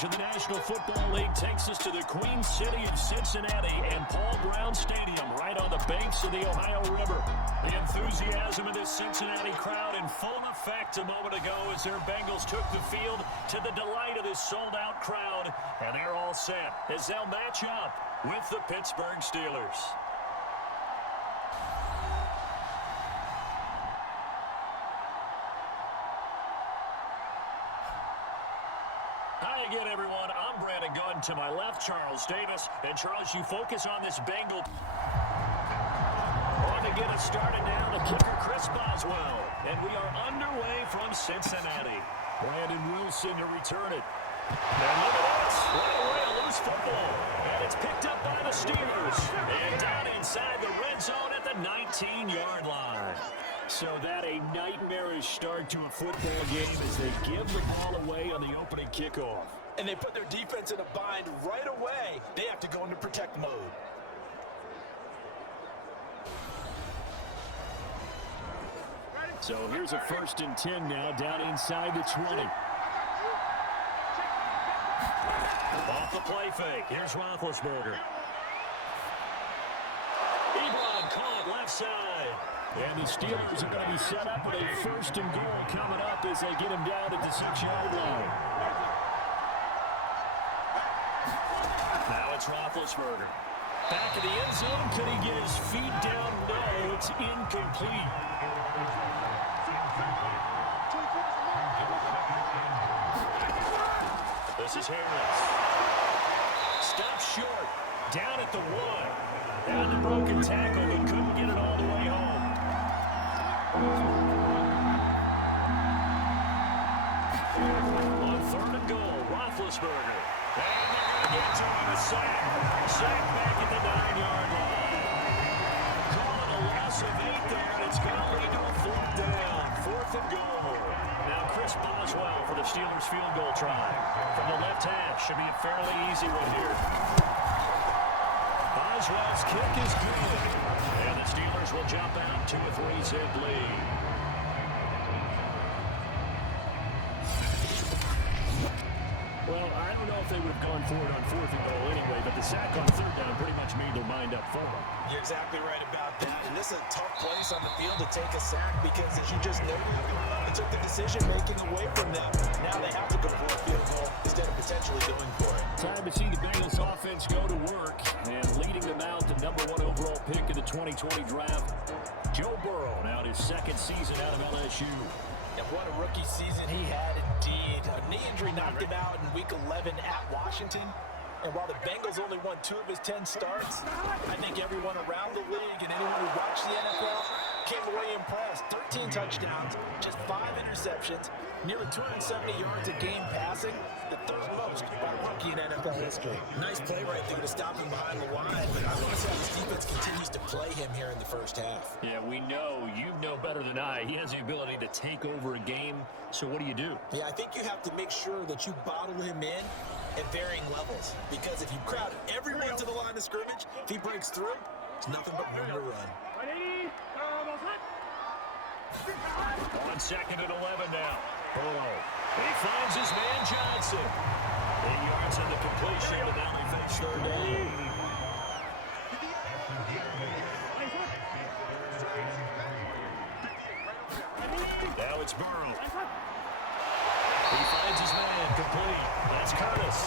coverage of the National Football League takes us to the Queen City of Cincinnati and Paul Brown Stadium right on the banks of the Ohio River. The enthusiasm of this Cincinnati crowd in full effect a moment ago as their Bengals took the field to the delight of this sold-out crowd. And they're all set as they'll match up with the Pittsburgh Steelers. Hi again, everyone. I'm Brandon Gunn. To my left, Charles Davis. And Charles, you focus on this Bengal. On to get us started now, the kicker, Chris Boswell. And we are underway from Cincinnati. Brandon Wilson to return it. And look at this. Right away, a loose football. And it's picked up by the Steelers. And down inside the red zone at the 19-yard line. So that a nightmarish start to a football game as they give the ball away on the opening kickoff. And they put their defense in a bind right away. They have to go into protect mode. So here's a 1st and 10 now, down inside the 20. Off the play fake. Here's Roethlisberger. Ebron caught left side. And the Steelers are going to be set up with a 1st and goal coming up as they get him down at the 6-yard line. Now it's Roethlisberger. Back in the end zone. Can he get his feet down? No, it's incomplete. This is Harris. Stopped short. Down at the 1. And the broken tackle, but couldn't get it all the way home. On 3rd and goal, Roethlisberger. And they're going to get to him a sack. Sack back at the 9-yard line. Calling a loss of 8 there, and it's going to lead to a 4th down. 4th and goal. Now Chris Boswell for the Steelers field goal try. From the left half, should be a fairly easy one here. Boswell's kick is good. And the Steelers will jump out to a 3-zip lead. Well, I don't know if they would have gone for it on 4th and goal anyway, but the sack on 3rd down pretty much made their mind up for them. You're exactly right about that. And this is a tough place on the field to take a sack because, as you just noted, it took the decision-making away from them. Now they have to go for a field goal instead of potentially going for it. Time to see the Bengals offense go to work, and leading them out, the #1 overall pick in the 2020 draft, Joe Burrow, now his 2nd season out of LSU. And what a rookie season he had indeed. A knee injury knocked him out in Week 11 at Washington. And while the Bengals only won 2 of his 10 starts, I think everyone around the league and anyone who watched the NFL came away impressed. 13 touchdowns, just 5 interceptions, nearly 270 yards a game passing, the 3rd most by a rookie in NFL history. Nice play right there to stop him behind the line, but I want to see how this defense continues to play him here in the 1st half. Yeah, we know, you know better than I, he has the ability to take over a game, so what do you do? Yeah, I think you have to make sure that you bottle him in at varying levels, because if you crowd everyone to the line of scrimmage, if he breaks through, it's nothing but room to run. On 2nd and 11 now. Burrow. He finds his man Johnson. 8 yards on the completion, and now we face 3rd down. Now it's Burrow. He finds his man complete. That's Curtis.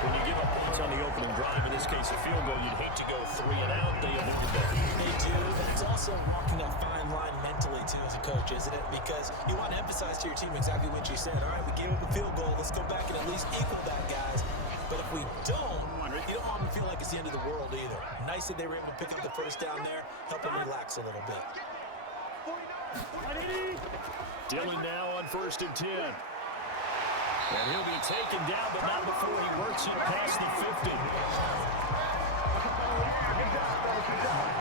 When you give up points on the opening drive, in this case a field goal, you'd hate to go 3 and out. They avoided that. They do, but it's also walking a fine line mentally, too, as a coach, isn't it? Because you want to emphasize to your team exactly what you said. All right, we gave up a field goal. Let's go back and at least equal that, guys. But if we don't, you don't want them to feel like it's the end of the world either. Nice that they were able to pick up the 1st down there, help them relax a little bit. Dillon now on 1st and 10. And he'll be taken down, but not before he works it past the 50.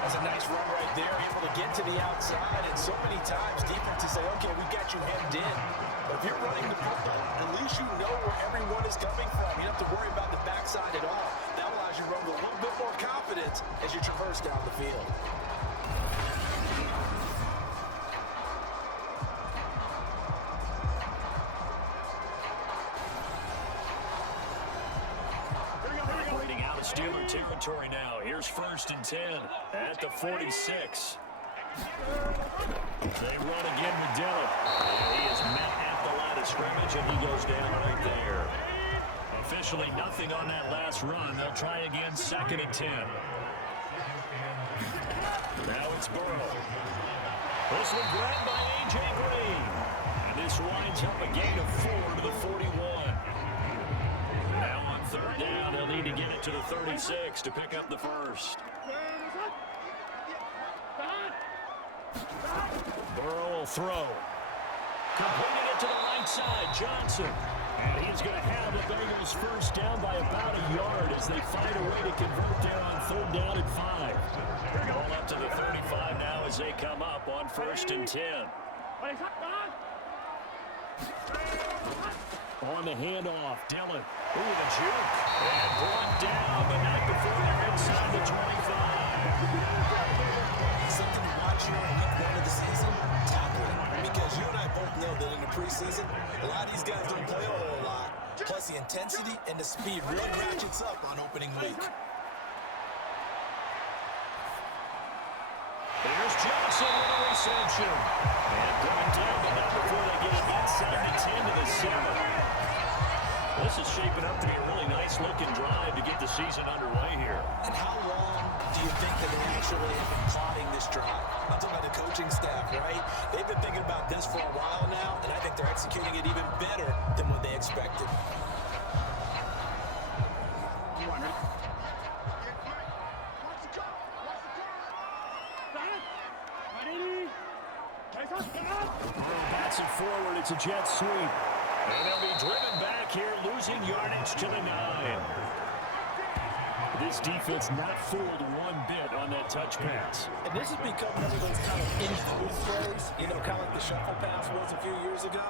That's a nice run right there, able to get to the outside. And so many times, defenses say, okay, we got you hemmed in. But if you're running the football, at least you know where everyone is coming from. You don't have to worry about the backside at all. That allows you to run with a little bit more confidence as you traverse down the field. territory now. Here's 1st and 10 at the 46. They run again with Dillon. And he is met at the line of scrimmage, and he goes down right there. Officially nothing on that last run. They'll try again, 2nd and 10. Now it's Burrow. This one grabbed by A.J. Green. And this winds up a gain of 4 to the 41. Now on 3rd down, they'll need to get it to the 36 to pick up the first. Burrow will throw. Completing it to the right side, Johnson. And he's going to have the Bengals first down by about a yard as they find a way to convert there on 3rd down and 5. Going up to the 35 now as they come up on 1st and 10. On the handoff, Dillon. Ooh, the juke. And brought down, but not before they're inside the 25. Something to watch here in week 1 of the season, tackling. Because you and I both know that in the preseason, a lot of these guys don't play a whole lot. Plus the intensity and the speed really ratchets up on opening week. There's Johnson with a reception. And brought down, but not before they get it inside the 10 to the 7. This is shaping up to be a really nice-looking drive to get the season underway here. And how long do you think that they actually have been plotting this drive? I'm talking about the coaching staff, right? They've been thinking about this for a while now, and I think they're executing it even better than what they expected. Bats it forward. It's a jet sweep. And they'll be driven back here, losing yardage to the 9. This defense not fooled one bit on that touch pass. And this has become one of those kind of influence plays, you know, kind of like the shuffle pass was a few years ago.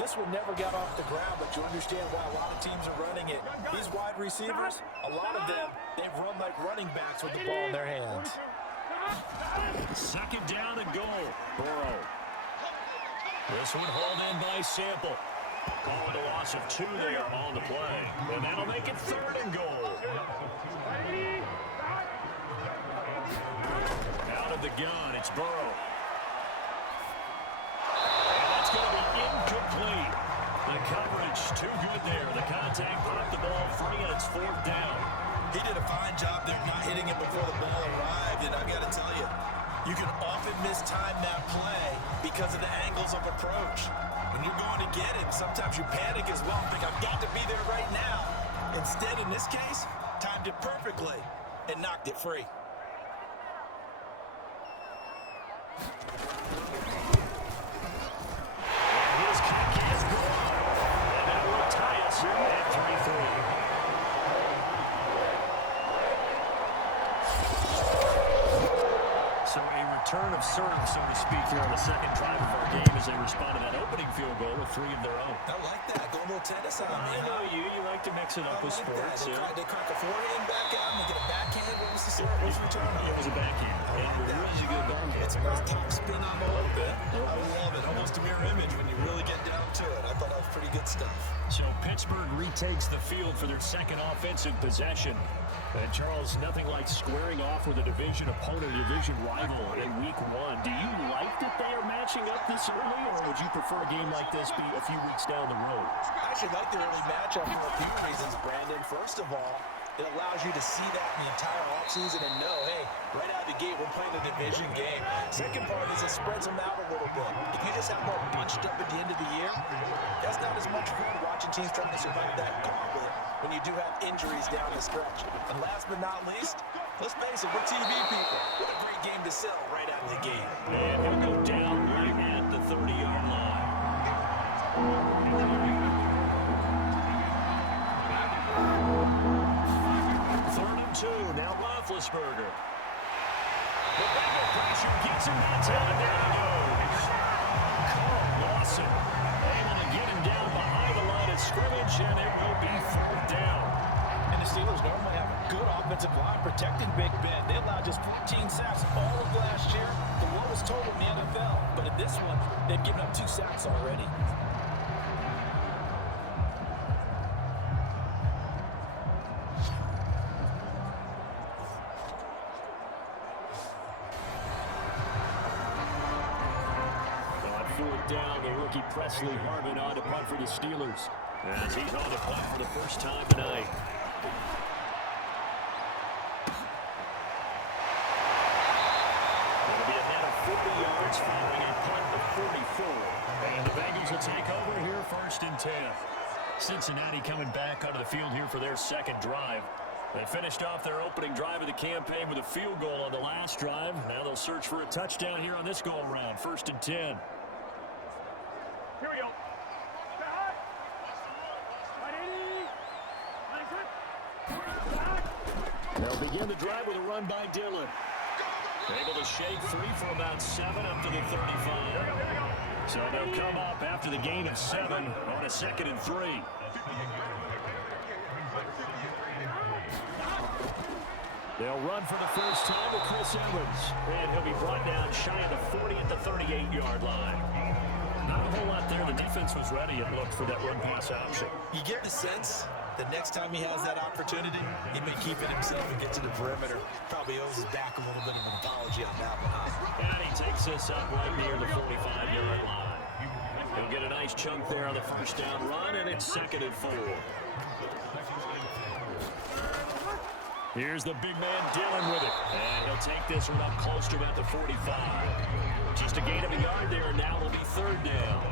This one never got off the ground, but you understand why a lot of teams are running it. These wide receivers, a lot of them, they've run like running backs with the ball in their hands. 2nd down and goal. Burrow. This one hauled in by Sample. Call it a loss of 2 there on the play. And that'll make it 3rd and goal. Out of the gun, it's Burrow. And that's going to be incomplete. The coverage too good there. The contact popped the ball free, and it's 4th down. He did a fine job there not hitting it before the ball arrived, and I got to tell you, you can often mistime that play because of the angles of approach. When you're going to get it, sometimes you panic as well and think, I've got to be there right now. Instead, in this case, timed it perfectly and knocked it free. His kick is gone. And that will tie us at 3-3. So a return of serve, so to speak, here on the second drive of our game as they respond to that opening field goal with 3 of their own. I like that. Go a little tennis on me. I know you like to mix it up with sports. They crack a forehand back out and they get a backhand. What was the serve? What's the return? It was a backhand. And it was a good ball. It's a nice top spin on a little bit. I love it. Almost a mirror image when you really get down to it. I thought that was pretty good stuff. So Pittsburgh retakes the field for their second offensive possession. And Charles, nothing like squaring off with a division opponent, a division rival in week 1. Do you like that they are matching up this early, or would you prefer a game like this be a few weeks down the road? I actually like the early matchup for a few reasons, Brandon. First of all, it allows you to see that in the entire offseason and know, hey, right out of the gate, we're playing a division game. Second part is it spreads them out a little bit. If you just have more bunched up at the end of the year, that's not as much fun watching teams trying to survive that gauntlet when you do have injuries down the stretch. And last but not least, let's face it, we're TV people. What a great game to sell right out of the gate. And he'll go down right at the 30-yard line. Third and 2, now Roethlisberger. The Bengal pressure gets him downtown, and there he goes. Carl Lawson able to get him down behind the line of scrimmage, and it will be 4th down. And the Steelers normally have a good offensive line protecting Big Ben. They allowed just 14 sacks all of last year, the lowest total in the NFL. But in this one, they've given up 2 sacks already. check down the rookie Presley Harvin on to punt for the Steelers. As he's on to punt for the first time tonight. It'll be a net of 50 yards following a punt of 44. And the Bengals will take over here first and 10. Cincinnati coming back onto the field here for their second drive. They finished off their opening drive of the campaign with a field goal on the last drive. Now they'll search for a touchdown here on this go-around. First and 10. Here we go. They'll begin the drive with a run by Dillon. Able to shake free for about 7 up to the 35. So they'll come up after the gain of 7 on a 2nd and 3. They'll run for the first time with Chris Evans. And he'll be brought down shy of the 40 at the 38-yard line. Not a whole lot there. The defense was ready and looked for that run-pass option. You get the sense that next time he has that opportunity, he may keep it himself and get to the perimeter. Probably owes his back a little bit of an apology on that one. And he takes this up right near the 45-yard line. He'll get a nice chunk there on the first down run, and it's 2nd and 4. Here's the big man Dillon with it. And he'll take this one up close to about the 45. Just a gain of a yard there, and now will be 3rd down.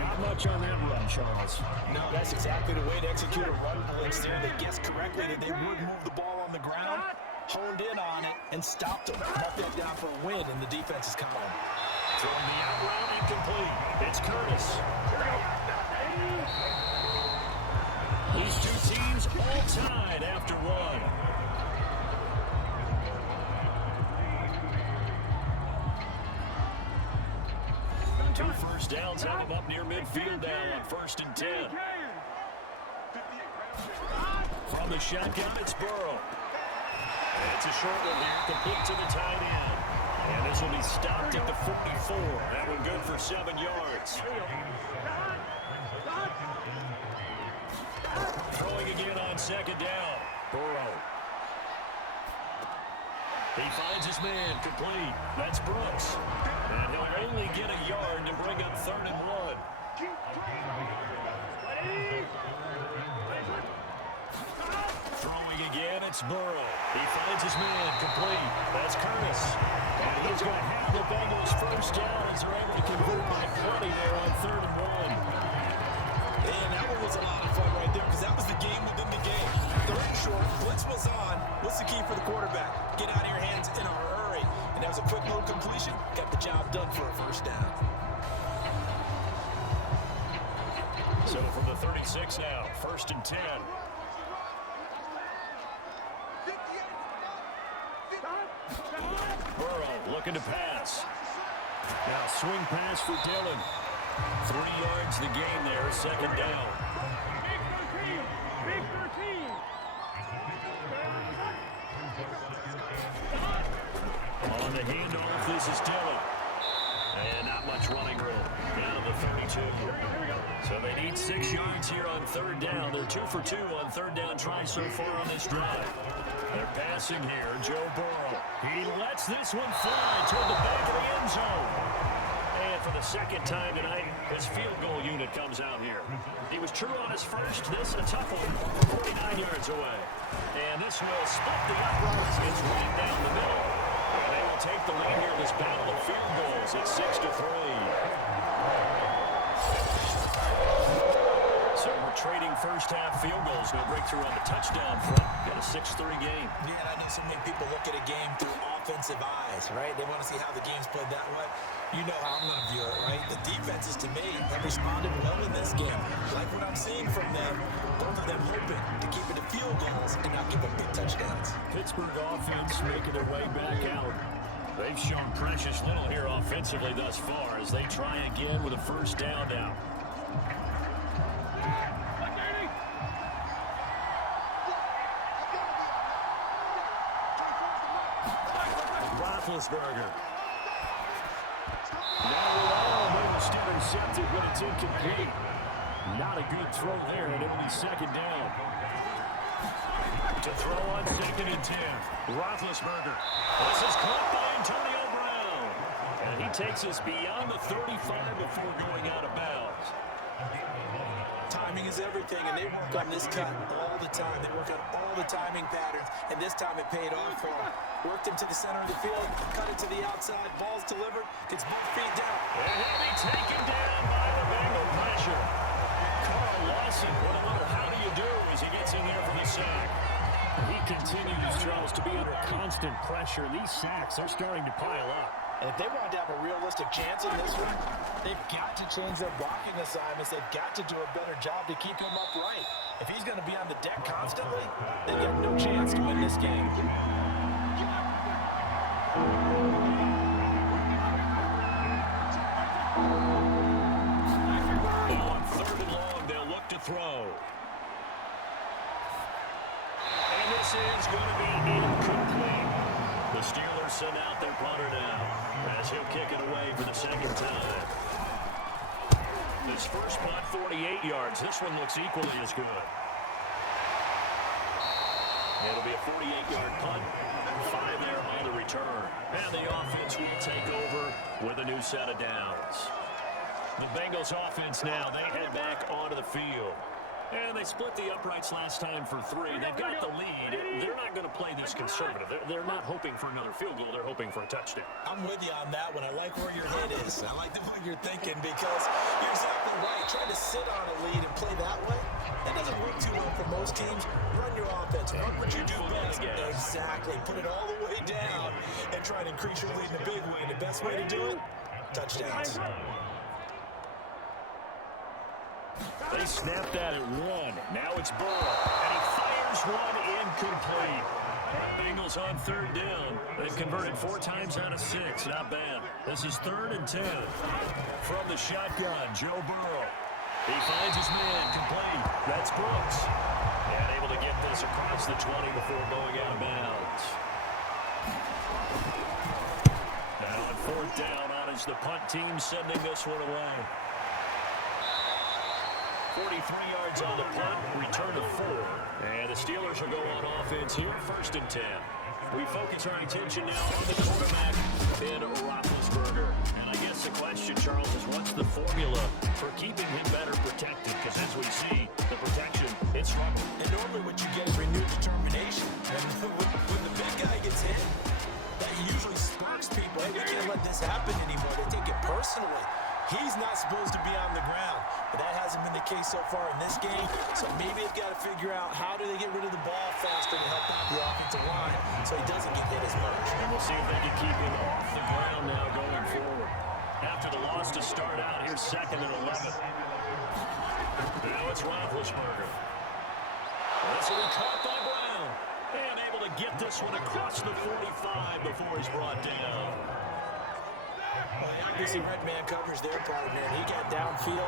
Not much on that run, Charles. No, that's exactly the way to execute a run blitz there. They guessed correctly that they would move the ball on the ground, honed in on it, and stopped them. Brought that down for a win, and the defense is coming. Throwing the out route incomplete. It's Curtis. These two teams all tied after one. Two first downs have him up near midfield now on 1st and 10. From the shotgun, it's Burrow. It's a short one here, complete to the tight end. And this will be stopped at the 44. That one good for 7 yards. Throwing again on 2nd down. Burrow. He finds his man, complete. That's Brooks. And he'll only get a yard to bring up 3rd and 1. Throwing again, it's Burrow. He finds his man, complete. That's Curtis. And he's going to have the Bengals first down as they're able to convert by plenty there on 3rd and 1. And that one was a lot of fun right there because that was the game within the game. 3rd and short, blitz was on. What's the key for the quarterback? Get out of your hands in a hurry. And that was a quick little completion. Got the job done for a first down. So from the 36 now, 1st and 10. Burrow looking to pass. Now swing pass for Dillon. 3 yards the gain there, 2nd down. Big 13. On the handoff, this is Dillon. And not much running room. Down to the 32. So they need 6 yards here on 3rd down. They're 2 for 2 on 3rd down tries so far on this drive. They're passing here, Joe Burrow. He lets this one fly toward the back of the end zone. And for the 2nd time tonight, his field goal unit comes out here. He was true on his first. This a tough one, 49 yards away. And this will split the uprights. It's right down the middle. And they will take the lead here in this battle of field goals at 6-3. So we're trading first half field goals. No breakthrough on the touchdown front. Got a 6-3 game. Yeah, and I know so many people look at a game through offensive eyes, right? They want to see how the game's played that way. You know how I'm going to view it, right? The defenses, to me, have responded well in this game. Like what I'm seeing from them, both of them hoping to keep it to field goals and not give up big touchdowns. Pittsburgh offense making their way back out. They've shown precious little here offensively thus far as they try again with a first down now. Roethlisberger. Now it's intercepted, but it's incomplete. Not a good throw there, and it'll be 2nd down. To throw on 2nd and 10. Roethlisberger. This is caught by Antonio Brown. And He takes us beyond the 35 before going out of bounds. Timing is everything, and they work on this cut all the time. They work on all the timing patterns, and this time it paid off for them. Worked him to the center of the field, cut it to the outside, ball's delivered, gets both feet down. And he'll be taken down by the Bengal pressure. Carl Lawson, what a little how do you do as he gets in there for the sack. He continues, Charles, to be under constant pressure. These sacks are starting to pile up. And if they want to have a realistic chance in this one, they've got to change their blocking assignments. They've got to do a better job to keep him upright. If he's going to be on the deck constantly, they've got no chance to win this game. On 3rd and long, they'll look to throw. And this is going to be incomplete. The Steelers send out their punter now as he'll kick it away for the second time. This first punt, 48 yards. This one looks equally as good. It'll be a 48-yard punt. 5 there on the return. And the offense will take over with a new set of downs. The Bengals offense now, they head back onto the field. And they split the uprights last time for 3. They've got the lead. They're not going to play this conservative. They're not hoping for another field goal. They're hoping for a touchdown. I'm with you on that one. I like where your head is. I like the way you're thinking because you're exactly right. Trying to sit on a lead and play that way, that doesn't work too well for most teams. Run your offense. Run what you do best. Exactly. Put it all the way down and try to increase your lead in a big way. And the best way to do it, touchdowns. They snapped that at 1. Now it's Burrow. And he fires one incomplete. The Bengals on 3rd down. They've converted 4 times out of 6. Not bad. This is 3rd and 10. From the shotgun, Joe Burrow. He finds his man complete. That's Brooks. And able to get this across the 20 before going out of bounds. Now on 4th down on is the punt team sending this one away. 43 yards on the punt, return of 4. And the Steelers will go on offense here, 1st and 10. We focus our attention now on the quarterback in Roethlisberger. And I guess the question, Charles, is what's the formula for keeping him better protected? Because as we see, the protection, it's struggle. And normally what you get is renewed determination. And when the big guy gets hit, that usually sparks people. Hey, we can't let this happen anymore. They take it personally. He's not supposed to be on the ground, but that hasn't been the case so far in this game. So maybe they've got to figure out how do they get rid of the ball faster to help out the offensive line so he doesn't get hit as much. And we'll see if they can keep him off the ground now going forward. After the loss to start out, here's 2nd and 11. Now it's Roethlisberger. This will be caught by Brown. And able to get this one across the 45 before he's brought down. Obviously, red man covers their partner, and he got downfield,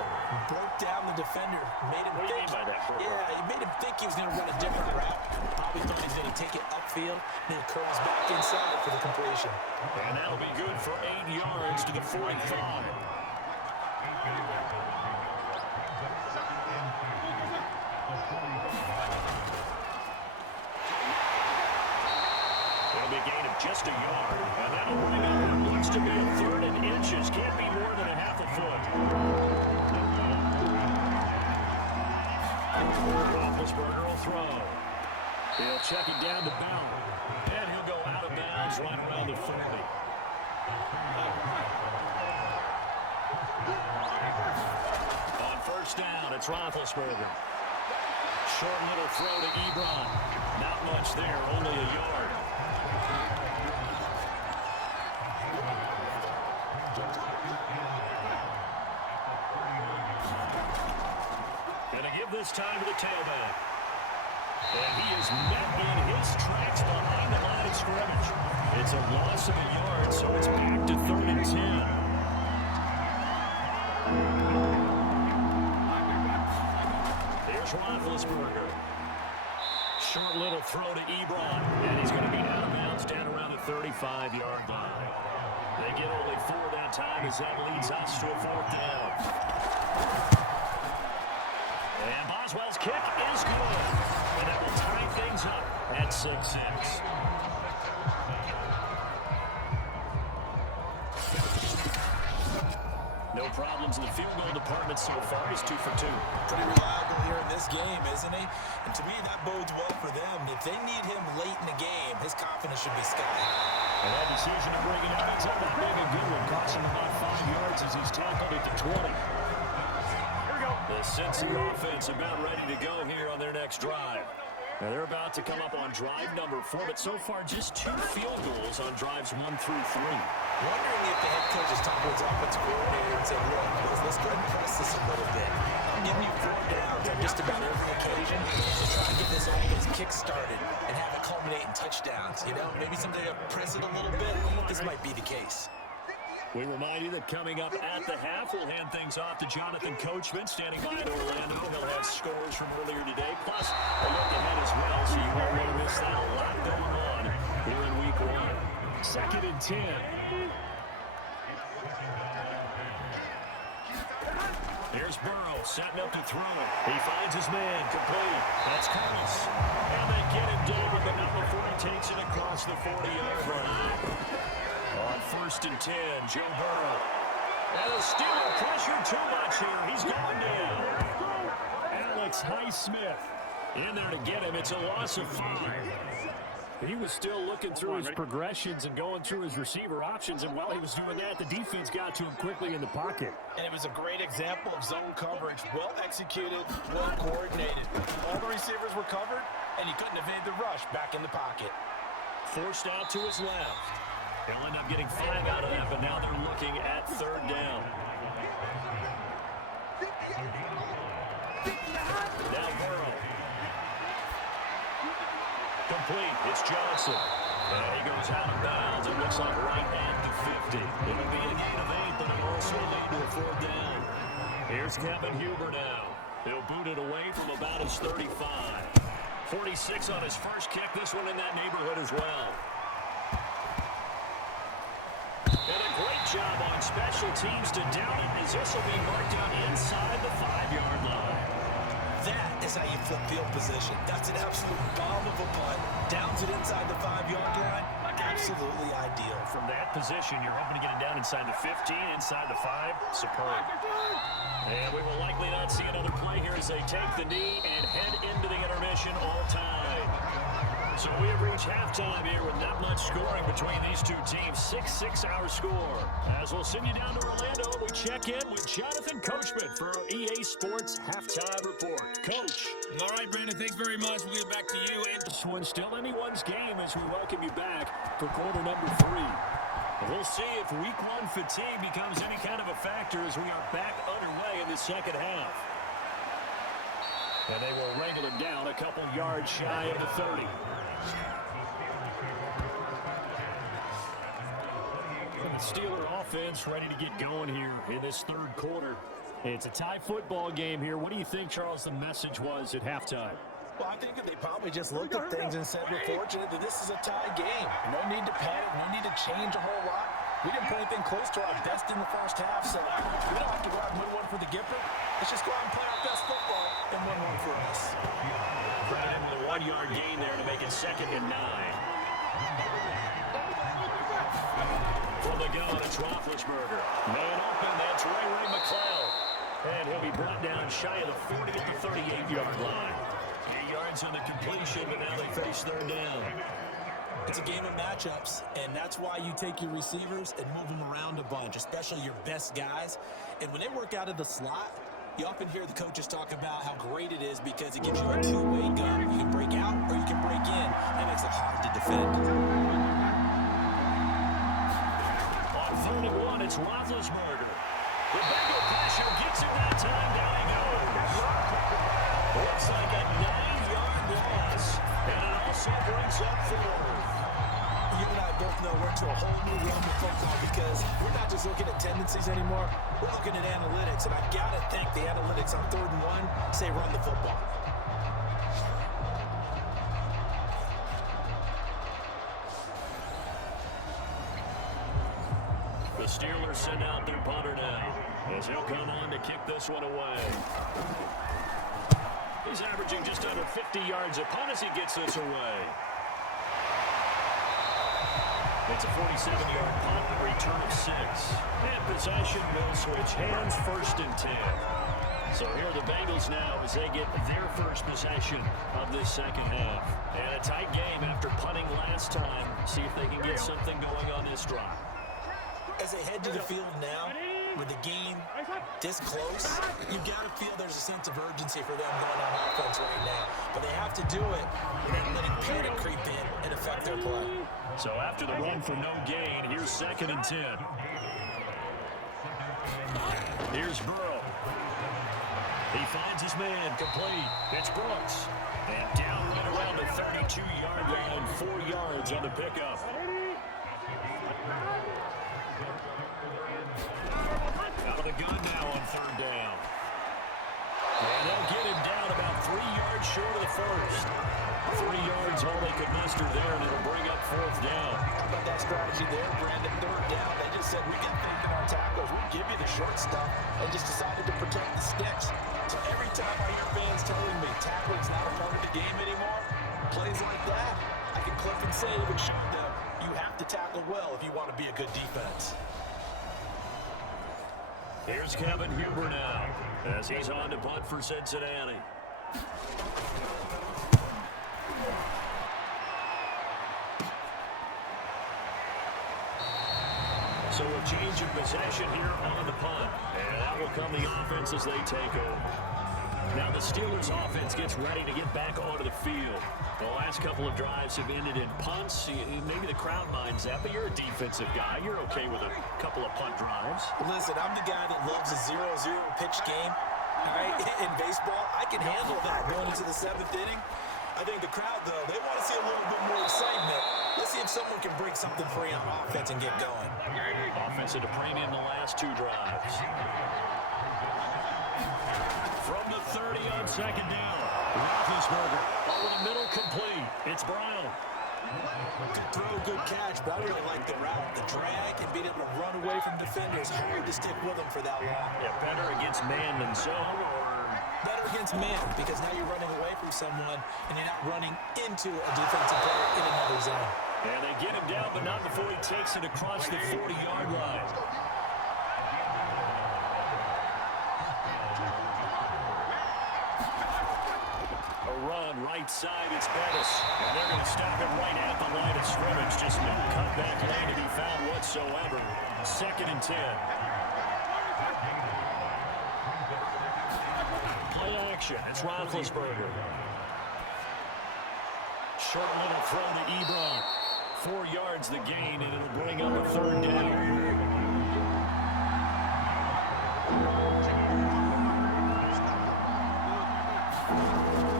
broke down the defender, made him think. What do you mean by that? Yeah, he made him think he was going to run a different route. Probably thought he was going to take it upfield, then curls back inside for the completion. And that'll be good for 8 yards to the 45. It'll be a gain of just a yard, and that'll bring up what looks to be a 3rd and inches. Can't be more than a half a foot. Roethlisberger will throw. He'll check it down to Bauer, and he'll go out of bounds right around the 30. On 1st down, it's Roethlisberger. Short little throw to Ebron. Not much there, only a yard. Gonna give this time to the tailback. And he is met in his tracks behind the line of scrimmage. It's a loss of a yard, so it's back to 3rd and 10. Here's Roethlisberger. Short little throw to Ebron, and he's going to be out of bounds down around the 35-yard line. They get only 4 that time as that leads us to a 4th down. And Boswell's kick is good. And that will tie things up at 6-6. No problems in the field goal department so far. He's 2 for 2. Pretty reliable here in this game, isn't he? And to me, that bodes well for them. If they need him late in the game, his confidence should be sky high. And that decision to bring it out ends up not being a good one. Costs him about 5 yards as he's tackled at the 20. Here we go. The Cincy offense about ready to go here on their next drive. Now they're about to come up on drive number 4, but so far just 2 field goals on drives 1 through 3. Wondering if the head coach is talking to his offensive coordinator and saying, look, let's go ahead and press this a little bit. I'm giving you 4 downs on just about every occasion to try to get this offense kick-started and have it culminate in touchdowns. You know, maybe someday I'll press it a little bit. This might be the case. We remind you that coming up at the half, we'll hand things off to Jonathan Coachman, standing by in Orlando. He'll have scores from earlier today, plus a look ahead as well, so you won't want to miss that. A lot going on here in Week 1. 2nd and 10. Here's Burrow, setting up to throw. He finds his man, complete. That's Curtis. And they get him down with the number 4. He takes it across the 40-yard line. On 1st and 10, Joe Burrow. And the Steelers pressure too much here. He's going down. Alex Highsmith in there to get him. It's a loss of 5. He was still looking through his progressions and going through his receiver options, and while he was doing that, the defense got to him quickly in the pocket. And it was a great example of zone coverage. Well executed, well coordinated. All the receivers were covered, and he couldn't evade the rush back in the pocket. Forced out to his left. They'll end up getting 5 out of that, but now they're looking at 3rd down. Now Burrow. Complete. It's Johnson. And he goes out of bounds. It looks like right at the 50. It'll be a gain of 8, but it'll also lead to a 4th down. Here's Kevin Huber now. He'll boot it away from about his 35. 46 on his first kick. This one in that neighborhood as well. And a great job on special teams to down it, as this will be marked out inside the 5-yard line. That is how you flip field position. That's an absolute bomb of a punt. Downs it inside the 5-yard line. Absolutely ideal. From that position, you're hoping to get it down inside the 15, inside the 5. Superb. And we will likely not see another play here as they take the knee and head into the intermission all time. So we have reached halftime here with not much scoring between these two teams. 6-6 our score. As we'll send you down to Orlando, we check in with Jonathan Coachman for our EA Sports Halftime Report. Coach. All right, Brandon, thanks very much. We'll get back to you. And This one's still anyone's game as we welcome you back for quarter number 3. We'll see if Week 1 fatigue becomes any kind of a factor as we are back underway in the second half. And they will wrangle it down a couple yards shy of the 30. The Steeler offense ready to get going here in this 3rd quarter. It's a tie football game here. What do you think, Charles, the message was at halftime? Well, I think that they probably just looked at things and said, we're fortunate that this is a tie game. No need to panic. No need to change a whole lot. We didn't put anything close to our best in the first half, so we don't have to go out and win one for the Gipper. Let's just go out and play our best football and win one for us. Brandon with a 1-yard gain there to make it 2nd and 9. For the gun, it's Roethlisberger. Man open, that's Ray McCloud. And he'll be brought down shy of the 40 at the 38-yard line. 8 yards on the completion, but now they face 3rd down. It's a game of matchups, and that's why you take your receivers and move them around a bunch, especially your best guys. And when they work out of the slot, you often hear the coaches talk about how great it is because it gives you a two-way gun. You can break out or you can break in. That makes it hard to defend. On 3rd and 1, it's Roethlisberger. The Bengal pressure gets him that time. Down he goes. Looks like a 9-yard loss, and it also brings up 4. You and I both know we're into a whole new realm of football because we're not just looking at tendencies anymore. We're looking at analytics, and I've got to think the analytics on 3rd and 1 say run the football. The Steelers send out their punter now as he'll come on to kick this one away. He's averaging just under 50 yards a punt as he gets this away. It's a 47-yard punt, a return of 6. And possession will switch hands, 1st and 10. So here are the Bengals now as they get their first possession of this second half. And a tight game after punting last time. See if they can get something going on this drive. As they head to the field now, with the game this close, you've got to feel there's a sense of urgency for them going on offense right now. But they have to do it without letting panic creep in and affect their play. So after the run for no gain, here's 2nd and 10. Here's Burrow. He finds his man complete. It's Brooks. And down right around the 32-yard line, 4 yards on the pickup. Out of the gun now on 3rd down. And they'll get him down about 3 yards short of the first. 3 yards all they could muster there, and it'll bring up 4th down. How about that strategy there, Brandon? 3rd down. They just said, we get things in our tackles. We give you the short stuff, and just decided to protect the sticks. So every time I hear fans telling me tackling's not a part of the game anymore, plays like that, I can clip and save and show them you have to tackle well if you want to be a good defense. Here's Kevin Huber now as he's on to punt for Cincinnati. So a change of possession here on the punt. And that will come the offense as they take over. Now the Steelers offense gets ready to get back onto the field. The last couple of drives have ended in punts. Maybe the crowd minds that, but you're a defensive guy. You're okay with a couple of punt drives. Listen, I'm the guy that loves a 0-0 pitch game. All right? In baseball, I can handle that going into the 7th inning. I think the crowd, though, they want to see a little bit more excitement. Let's see if someone can break something free on offense and get going. Offensive to bring in the last 2 drives. From the 30 on 2nd down. Roethlisberger over the middle, complete. It's Brown. Good throw, good catch, but I really like the route, the drag, and being able to run away from defenders. Hard to stick with them for that long. Yeah, better against man than zone, or better against man, because now you're running away from someone and you're not running into a defensive player in another zone. And they get him down, but not before he takes it across the 40-yard line. A run right side, it's Bettis. And they're going to stop it right at the line of scrimmage. Just no cutback lane to be found whatsoever. 2nd and 10. Play action. It's Roethlisberger. Short little throw to Ebron. 4 yards the gain, and it'll bring up a 3rd down.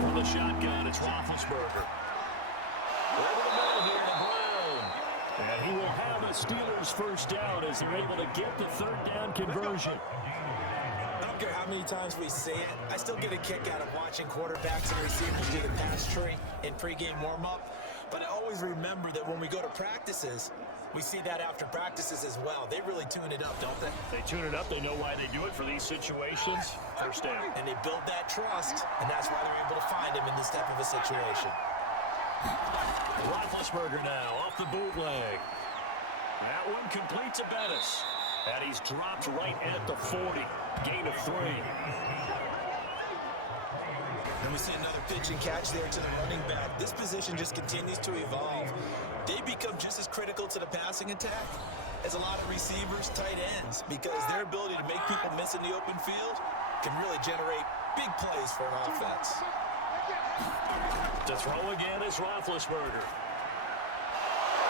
From the shotgun, it's Roethlisberger. Over the middle here to Brown. And he will have a Steelers 1st down as they're able to get the 3rd down conversion. I don't care how many times we say it, I still get a kick out of watching quarterbacks and receivers do the pass tree in pregame warm-up. But I always remember that when we go to practices, we see that after practices as well. They really tune it up, don't they? They tune it up. They know why they do it for these situations. 1st down. And they build that trust, and that's why they're able to find him in this type of a situation. Roethlisberger now off the bootleg. That one complete to Bettis. And he's dropped right at the 40. Gain of 3. And we see another pitch and catch there to the running back. This position just continues to evolve. They become just as critical to the passing attack as a lot of receivers, tight ends, because their ability to make people miss in the open field can really generate big plays for an offense. To throw again is Roethlisberger.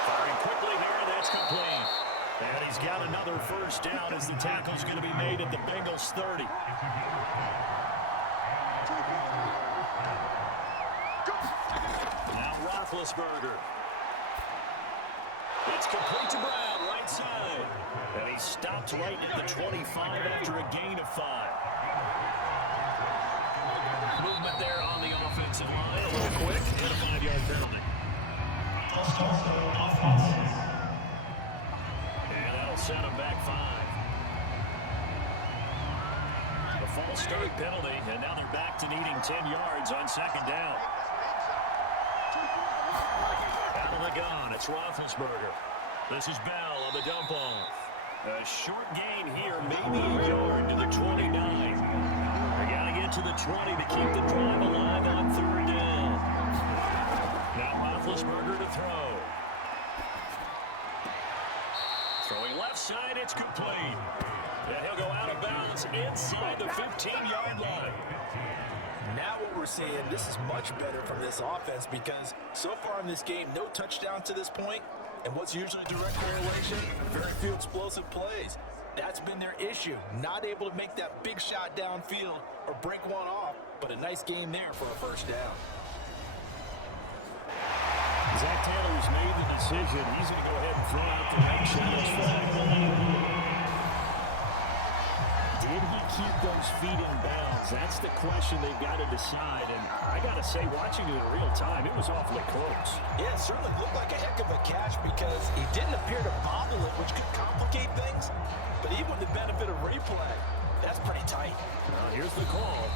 Firing quickly here, that's complete. And he's got another 1st down as the tackle's going to be made at the Bengals 30. Now Roethlisberger. It's complete to Brown, right side. And he stopped right at the 25 after a gain of 5. Movement there on the offensive line. A little quick and a 5-yard penalty. And that'll set him back 5. A false start penalty, and now they're back to needing 10 yards on 2nd down. Out of the gun, it's Roethlisberger. This is Bell on the dump off. A short gain here maybe a yard to the 29. They got to get to the 20 to keep the drive alive on third down. Now Roethlisberger to throw. Throwing left side, it's complete. And he'll go out of bounds inside the 15-yard line. Now what we're seeing, this is much better from this offense because so far in this game, no touchdowns to this point. And what's usually direct correlation? Very few explosive plays. That's been their issue. Not able to make that big shot downfield or break one off, but a nice game there for a first down. Zach Taylor's made the decision. He's going to go ahead and throw out the late challenge flag. Did he keep those feet in bounds? That's the question they've got to decide. And I got to say, watching it in real time, it was awfully close. Yeah, it certainly looked like a heck of a catch because he didn't appear to bobble it, which could complicate things. But even with the benefit of replay, that's pretty tight. Here's the call.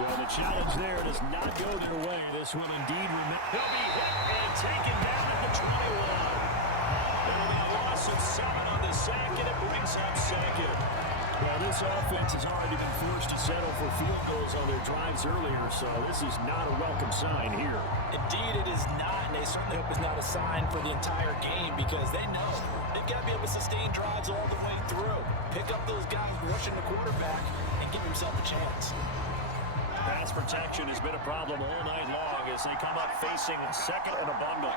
So the challenge there does not go their way. This will indeed remain. He'll be hit and taken down at the 21. That'll be a loss of 7 on the sack, and it brings up second. Well, this offense has already been forced to settle for field goals on their drives earlier, so this is not a welcome sign here. Indeed, it is not, and they certainly hope it's not a sign for the entire game because they know they've got to be able to sustain drives all the way through. Pick up those guys rushing the quarterback and give himself a chance. Pass protection has been a problem all night long as they come up facing second and a bundle.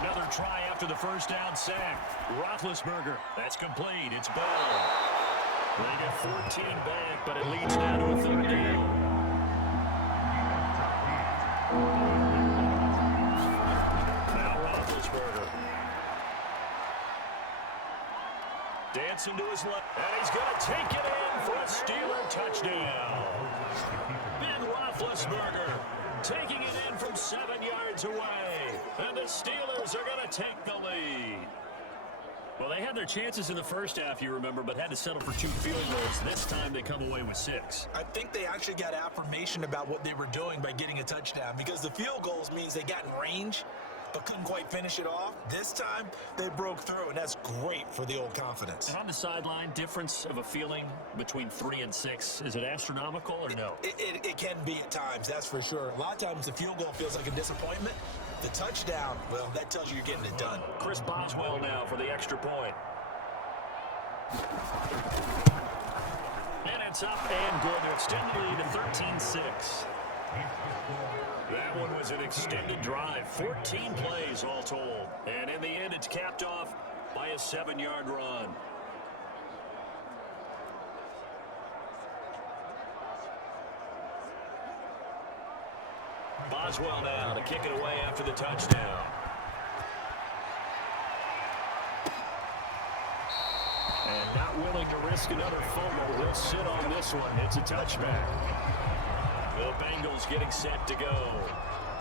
Another try after the first down sack. Roethlisberger, that's complete. It's Bell. They get 14 back, but it leads now to a third down. Now Roethlisberger. Dancing to his left, and he's going to take it in for a Steeler touchdown. Ben Roethlisberger taking it in from 7 yards away, and the Steelers are going to take the lead. Well, they had their chances in the first half, you remember, but had to settle for 2 field goals. This time they come away with 6. I think they actually got affirmation about what they were doing by getting a touchdown because the field goals means they got in range but couldn't quite finish it off. This time, they broke through, and that's great for the old confidence. And on the sideline, difference of a feeling between 3 and 6, is it astronomical or no? It can be at times, that's for sure. A lot of times the field goal feels like a disappointment. The touchdown, well, that tells you you're getting it done. Chris Boswell now for the extra point. And it's up and good to extend the lead to 13-6. That one was an extended drive, 14 plays all told. And in the end, it's capped off by a 7-yard run. Boswell now to kick it away after the touchdown. And not willing to risk another fumble. He'll sit on this one. It's a touchback. The Bengals getting set to go.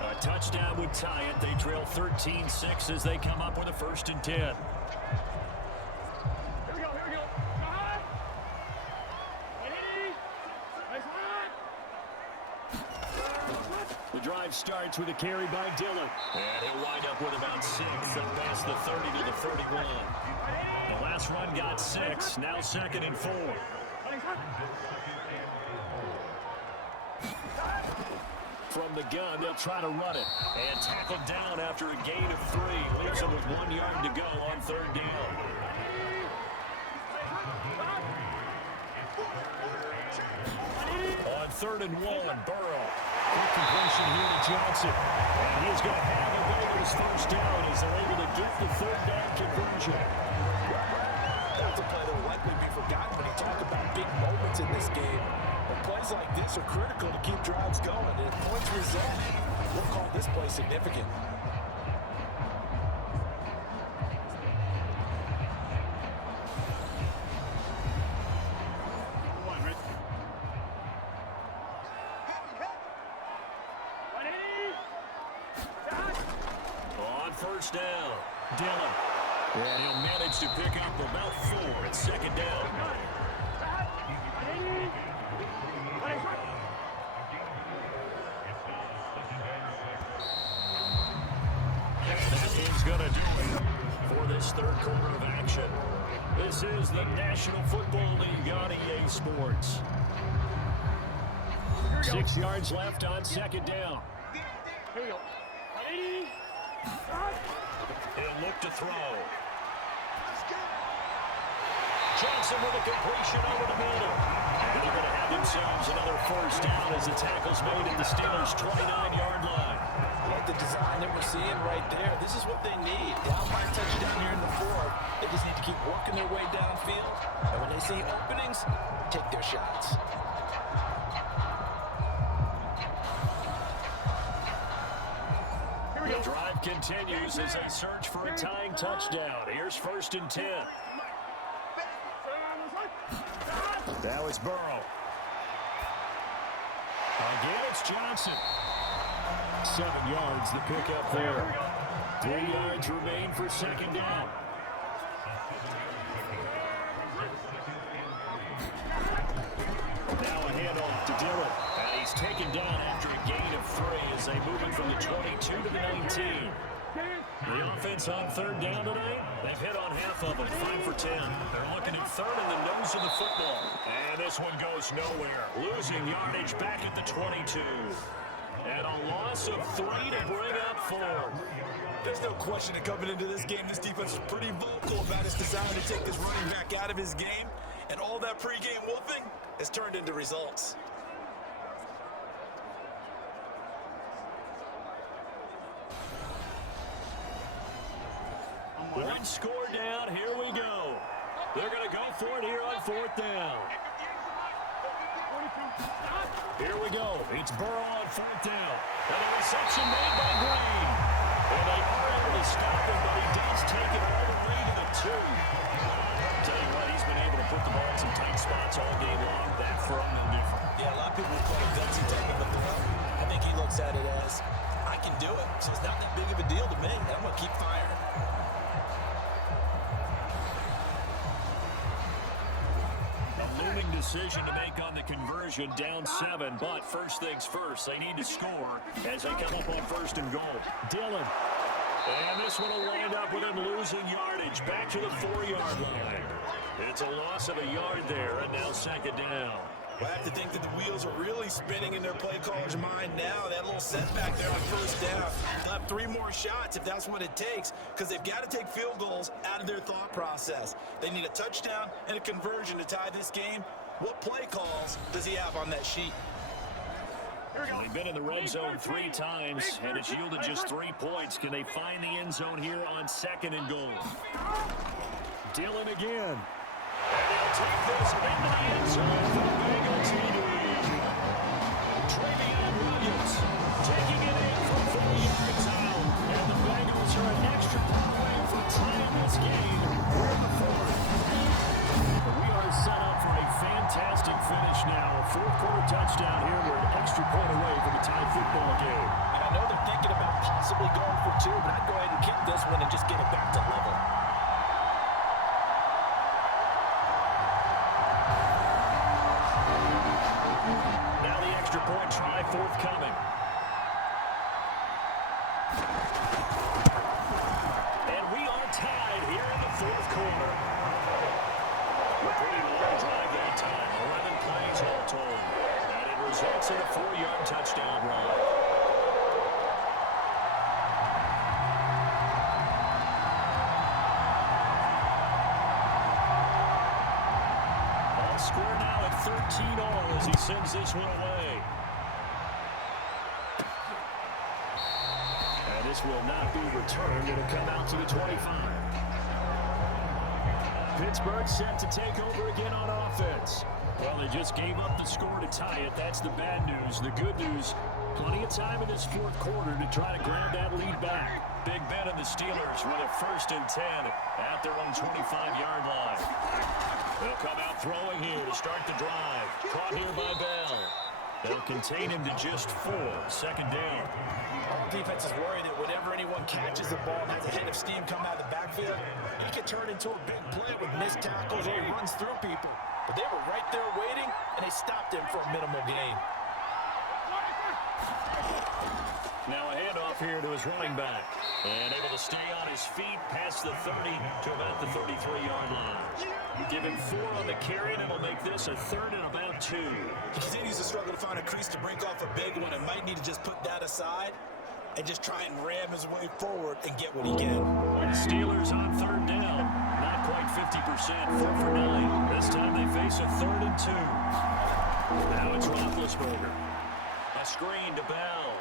A touchdown would tie it. They trail 13-6 as they come up with a 1st and 10. Here we go. Behind. Ready. Nice one. The drive starts with a carry by Dillon. And he'll wind up with about 6. They'll pass the 30 to the 31. The last run got 6. Now 2nd and 4. From the gun, they'll try to run it. And tackled down after a gain of 3. Leaves them with 1 yard to go on 3rd down. On 3rd and 1, Burrow. Quick completion here to Johnson. And he's going to have a Bengals 1st down as they're able to get the 3rd down conversion. That's a play that will likely be forgotten when you talk about big moments in this game. But plays like this are critical to keep drives going. And if points result, we'll call this play significant. On 1st down, Dillon. And he'll manage to pick up about 4 at 2nd down. this third quarter of action. This is the National Football League on EA Sports. 6 yards left on second down. Here we go. Ready? He'll look to throw. Johnson with a completion over the middle. And they're going to have themselves another first down as the tackle's made at the Steelers' 29-yard line. Like the design that we're seeing right there, this is what they need. Down by a touchdown here in the fourth. They just need to keep working their way downfield. And when they see openings, take their shots. The drive continues as they search for a tying touchdown. Here's 1st and 10. Now it's Burrow. Again, it's Johnson. 7 yards, the pickup there. 3 yards remain for second down. Now a handoff to Dillon. And he's taken down after a gain of 3 as they move it from the 22 to the 19. The offense on 3rd down tonight, they've hit on half of it, 5 for 10. They're looking at 3rd in the nose of the football. And this one goes nowhere, losing yardage back at the 22. And a loss of 3 to bring up 4. There's no question that coming into this game, this defense was pretty vocal about its desire to take this running back out of his game. And all that pregame wolfing has turned into results. One score down, here we go. They're going to go for it here on 4th down. Here we go. It's Burrow on 4th down. And a reception made by Green. And they are able to stop him, but he does take it all the way to the 2. Tell you what, he's been able to put the ball in some tight spots all game long. That throw no different. Yeah, a lot of people will call it gutsy type of a throw. I think he looks at it as, I can do it, so it's not that big of a deal to me. I'm going to keep firing. Looming decision to make on the conversion, down 7, but first things first, they need to score as they come up on 1st and goal. Dillon. And this one will wind up with him losing yardage back to the 4-yard line. It's a loss of a yard there, and now 2nd down. I have to think that the wheels are really spinning in their play caller's mind now. That little setback there on 1st down. They'll have 3 more shots if that's what it takes, because they've got to take field goals out of their thought process. They need a touchdown and a conversion to tie this game. What play calls does he have on that sheet? They've been in the red zone 3 times, and it's yielded just 3 points. Can they find the end zone here on 2nd and goal? Dillon again. And they'll take this into the end zone for the Bengals TD. Travion Williams taking it in from 4 yards out. And the Bengals are an extra point away from tying this game. We're in the 4th. We are set up for a fantastic finish now. A 4th-quarter touchdown here. We're an extra point away from a tied football game. I know they're thinking about possibly going for 2, but I'd go ahead and kick this one and just get it back to level. Now the extra point try forthcoming. And we are tied here in the 4th quarter. A pretty long drive that time. 11 plays all told. And it results in a 4-yard touchdown run. All score now at 13-all as he sends this one away. And this will not be returned. It'll come out to the 25. Pittsburgh set to take over again on offense. Well, they just gave up the score to tie it. That's the bad news. The good news, plenty of time in this 4th quarter to try to grab that lead back. Big Ben and the Steelers with a 1st and 10 at their own 25-yard line. They'll come out throwing here to start the drive. Caught here by Bell. They'll contain him to just 4. 2nd down. All defense is worried that whenever anyone catches the ball and has a head of steam come out of the backfield, he can turn into a big play with missed tackles or he runs through people. But they were right there waiting, and they stopped him for a minimal gain. Now a handoff off here to his running back. And able to stay on his feet past the 30 to about the 33-yard line. Give him 4 on the carry, and it'll make this a 3rd and about 2. He continues to struggle to find a crease to break off a big one and might need to just put that aside and just try and ram his way forward and get what he can. Steelers on 3rd down. Not quite 50%. 4 for 9. This time they face a 3rd and 2. Now it's Roethlisberger. A screen to Bell.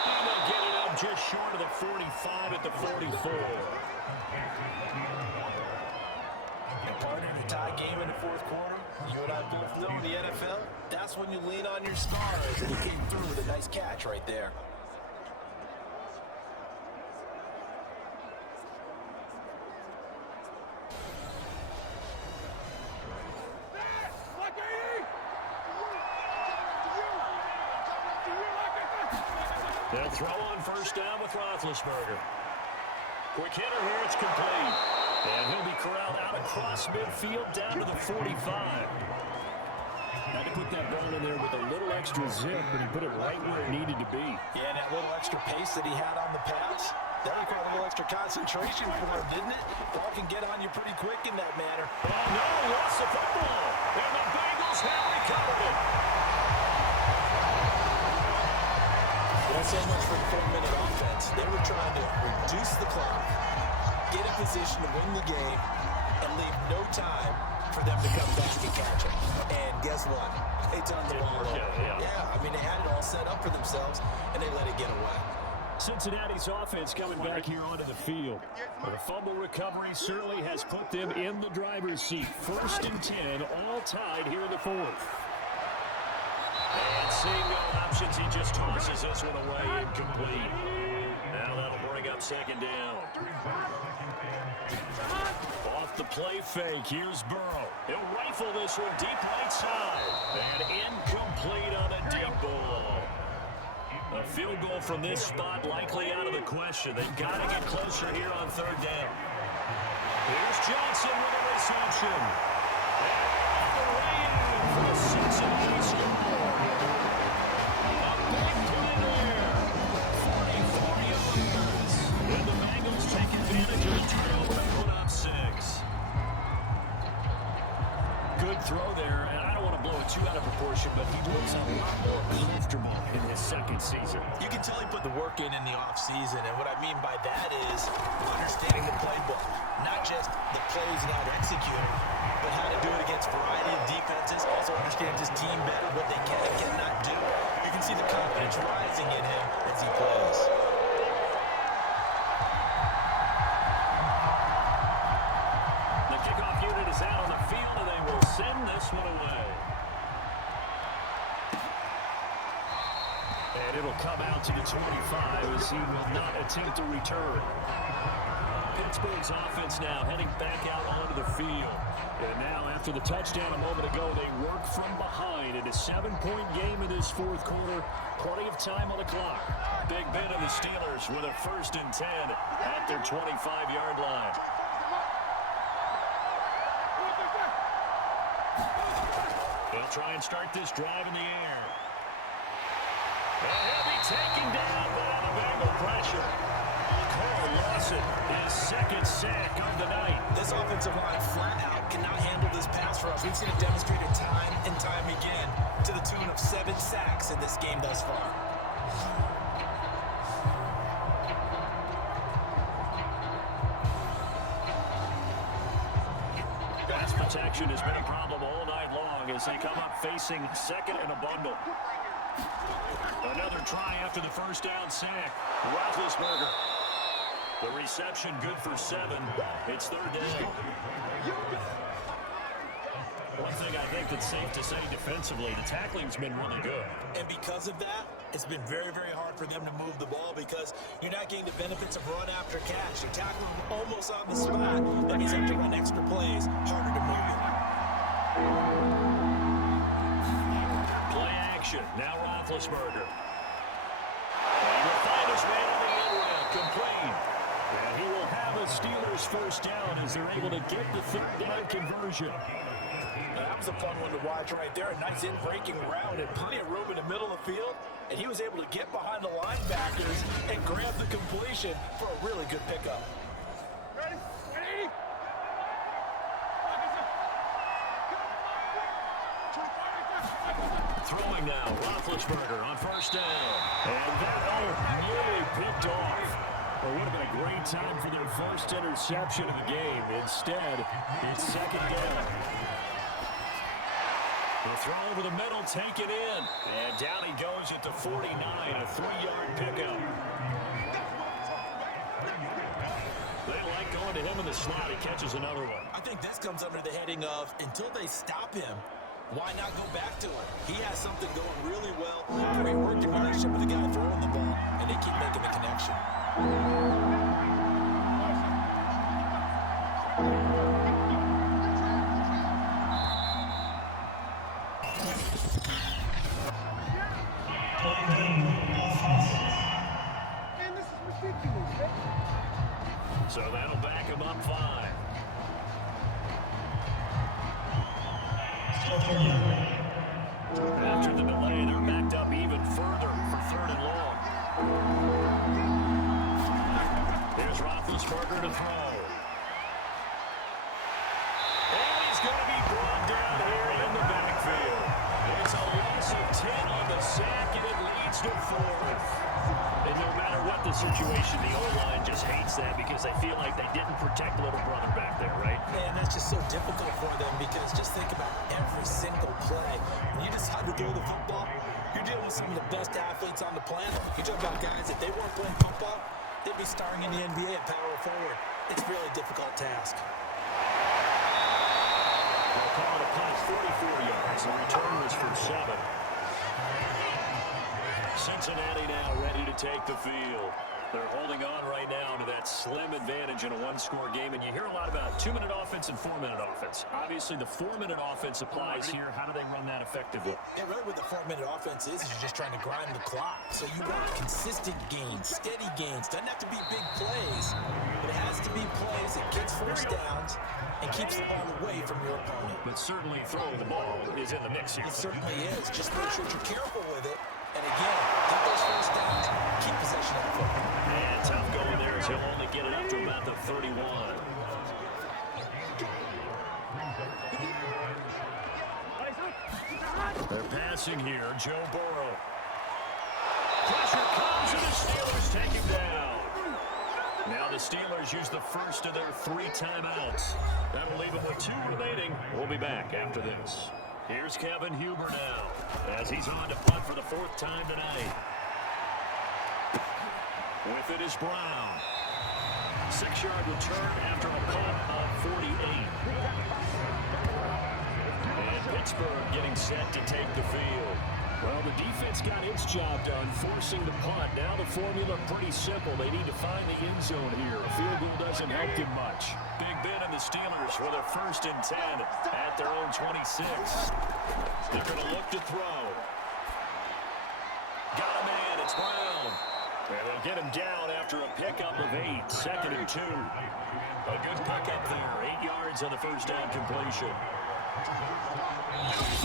And they'll get it up just short of the 45 at the 44. A partner in a tie game in the 4th quarter. You and I both know in the NFL, that's when you lean on your stars, and he came through with a nice catch right there. They'll throw on 1st down with Roethlisberger. Quick hitter here, it's complete. And he'll be corralled out across midfield down to the 45. Had to put that ball in there with a little extra zip, but he put it right where it needed to be. Yeah, and that little extra pace that he had on the pass, that required a little extra concentration for him, didn't it? Ball can get on you pretty quick in that manner. Oh, no, lost the football. And the Bengals have recovered it. Not so much for the 4-minute offense. They were trying to reduce the clock, get in position to win the game, and leave no time for them to come back and catch it. And guess what? They turned the ball over. Yeah, I mean, they had it all set up for themselves, and they let it get away. Cincinnati's offense coming back here onto the field. The fumble recovery certainly has put them in the driver's seat. 1st and 10, all tied here in the 4th. And seeing no options, he just tosses this one away, incomplete. Now that'll bring up 2nd down. Off the play fake, here's Burrow. He'll rifle this one deep right side. And incomplete on a deep ball. A field goal from this spot likely out of the question. They've got to get closer here on 3rd down. Here's Johnson with a reception. And the way in for the Cincinnati score. A big play there. 44 yards. And the Bengals take advantage of a turnover and put up 6. Good throw there, and I don't want to blow it too out of proportion, but he looks a lot more comfortable in his 2nd season. You can tell he put the work in the offseason, and what I mean by that is understanding the playbook. Not just the plays and how to execute it, but how to do it against a variety of defenses. Also understands his team better, what they can and cannot do. You can see the confidence rising in him as he plays. The kickoff unit is out on the field, and they will send this one away. And it'll come out to the 25 as he will not attempt to return. Pittsburgh's offense now heading back out onto the field. And now after the touchdown a moment ago, they work from behind in a 7-point game in this 4th quarter. Plenty of time on the clock. Big Ben of the Steelers with a 1st and 10 at their 25-yard line. They'll try and start this drive in the air. And he'll be taken down by the Bengal pressure. Carl Lawson, his 2nd sack of the night. This offensive line flat out cannot handle this pass rush. We've seen it demonstrated time and time again to the tune of 7 sacks in this game thus far. Pass protection has been a problem all night long as they come up facing 2nd and a bundle. Another try after the 1st down sack. Roethlisberger. The reception good for 7. It's 3rd down. One thing I think that's safe to say defensively, the tackling's been really good. And because of that, it's been very, very hard for them to move the ball because you're not getting the benefits of run after catch. You're tackling almost on the spot. That means you have to run extra plays, harder to move it. Play action. Now Roethlisberger. And he'll find his man on the end rail. Complete. And he will have a Steelers 1st down as they're able to get the 3rd down conversion. That was a fun one to watch right there. A nice in-breaking route and plenty of room in the middle of the field. and he was able to get behind the linebackers and grab the completion for a really good pickup. Ready? Ready? Throwing now, Roethlisberger on first down. And that nearly picked off. It would have been a great time for their first interception of the game. Instead, it's second down. The throw over the middle, take it in. And down he goes at the 49, a 3-yard pickup. They like going to him in the slot. He catches another one. I think this comes under the heading of, until they stop him, why not go back to him? He has something going really well. Great working partnership with the guy throwing the ball, and they keep making the connection. Man, this is ridiculous, man. So that'll back him up 5. After the delay, they're backed up even further for 3rd and long. Here's Roethlisberger to throw. And he's going to be brought down here in the backfield. It's a loss of 10 on the sack, and it leads to 4th. And no matter what the situation, the O-line just hates that because they feel like they didn't protect little brother back there, right? Man, that's just so difficult for them because just think about every single play. When you decide to throw the football, you're dealing with some of the best athletes on the planet. You talk about guys, if they weren't playing football, they'd be starring in the NBA at power forward. It's a really difficult task. They'll call it a pass, 44 yards. The return was for 7. Cincinnati now ready to take the field. They're holding on right now to that slim advantage in a one-score game, and you hear a lot about 2-minute offense and 4-minute offense. Obviously, the 4-minute offense applies here. How do they run that effectively? Yeah, really what the 4-minute offense is you're just trying to grind the clock. So you want consistent gains, steady gains. Doesn't have to be big plays, but it has to be plays that gets first downs and keeps the ball away from your opponent. But certainly throwing the ball is in the mix here. It certainly is. Just make sure you're careful with it. And again, get those first downs, keep possession of the football. And tough going there as he'll only get it up to about the 31. They're passing here, Joe Burrow. Pressure comes and the Steelers take him down. Now the Steelers use the first of their 3 timeouts. That'll leave them with 2 remaining. We'll be back after this. Here's Kevin Huber now, as he's on to punt for the 4th time tonight. With it is Brown. 6-yard return after a punt of 48. And Pittsburgh getting set to take the field. Well, the defense got its job done, forcing the punt. Now the formula pretty simple. They need to find the end zone here. A field goal doesn't help them much. Big Ben and the Steelers with a 1st and 10 at their own 26. They're going to look to throw. Got a man. It's Brown. And they'll get him down after a pickup of 8. 2nd and 2. A good pickup there. 8 yards on the first down completion.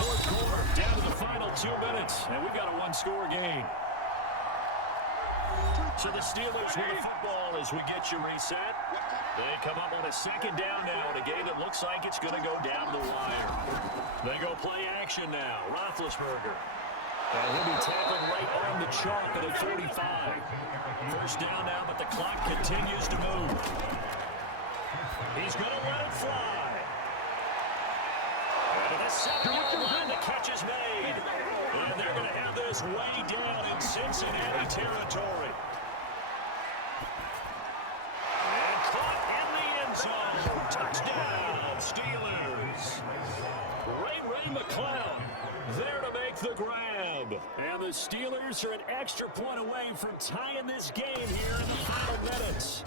4th quarter, down to the final 2 minutes, and we've got a 1-score game. So the Steelers with the football as we get you reset. They come up on a 2nd down now in a game that looks like it's going to go down the wire. They go play action now. Roethlisberger. And he'll be tackled right on the chalk at a 45. 1st down now, but the clock continues to move. He's going to let it fly. To the 7-yard line, the catch is made. And they're going to have this way down in Cincinnati territory. And caught in the end zone. Touchdown, Steelers. Ray McCloud there to make the grab. And the Steelers are an extra point away from tying this game here in the final minutes.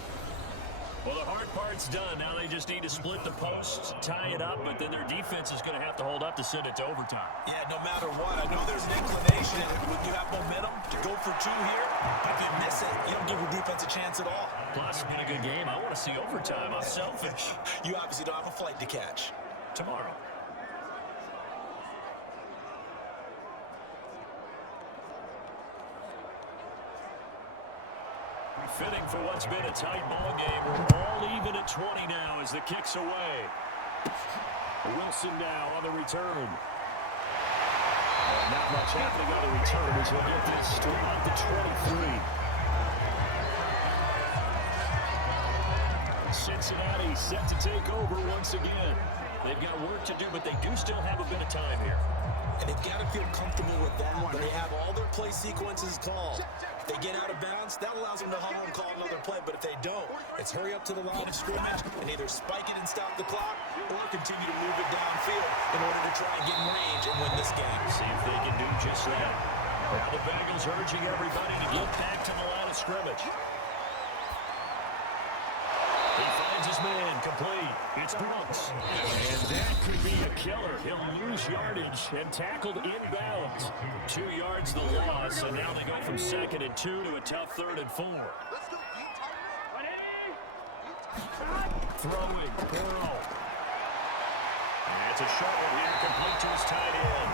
Well, the hard part's done. Now they just need to split the posts, tie it up, but then their defense is going to have to hold up to send it to overtime. Yeah, no matter what, I know there's an inclination when you have momentum to go for 2 here. If you miss it, you don't give your defense a chance at all. Plus, it's been a good game. I want to see overtime. I'm selfish. You obviously don't have a flight to catch. Tomorrow. Fitting for what's been a tight ball game. We're all even at 20 now as the kick's away. Wilson now on the return. Not much happening on the return as he'll get this straight off the 23. Cincinnati set to take over once again. They've got work to do, but they do still have a bit of time here. And they've got to feel comfortable with that. When they have all their play sequences called, if they get out of bounds, that allows them to hustle and call another play. But if they don't, it's hurry up to the line of scrimmage and either spike it and stop the clock or continue to move it downfield in order to try and get in range and win this game. See if they can do just that. Now the Bengals urging everybody to get back to the line of scrimmage. He finds his man complete. It's Brooks. And that could be a killer. He'll lose yardage and tackled inbounds. 2 yards the loss, and now they go from 2nd and 2 to a tough 3rd and 4. Throwing, Burrow. That's a short one here, complete to his tight end.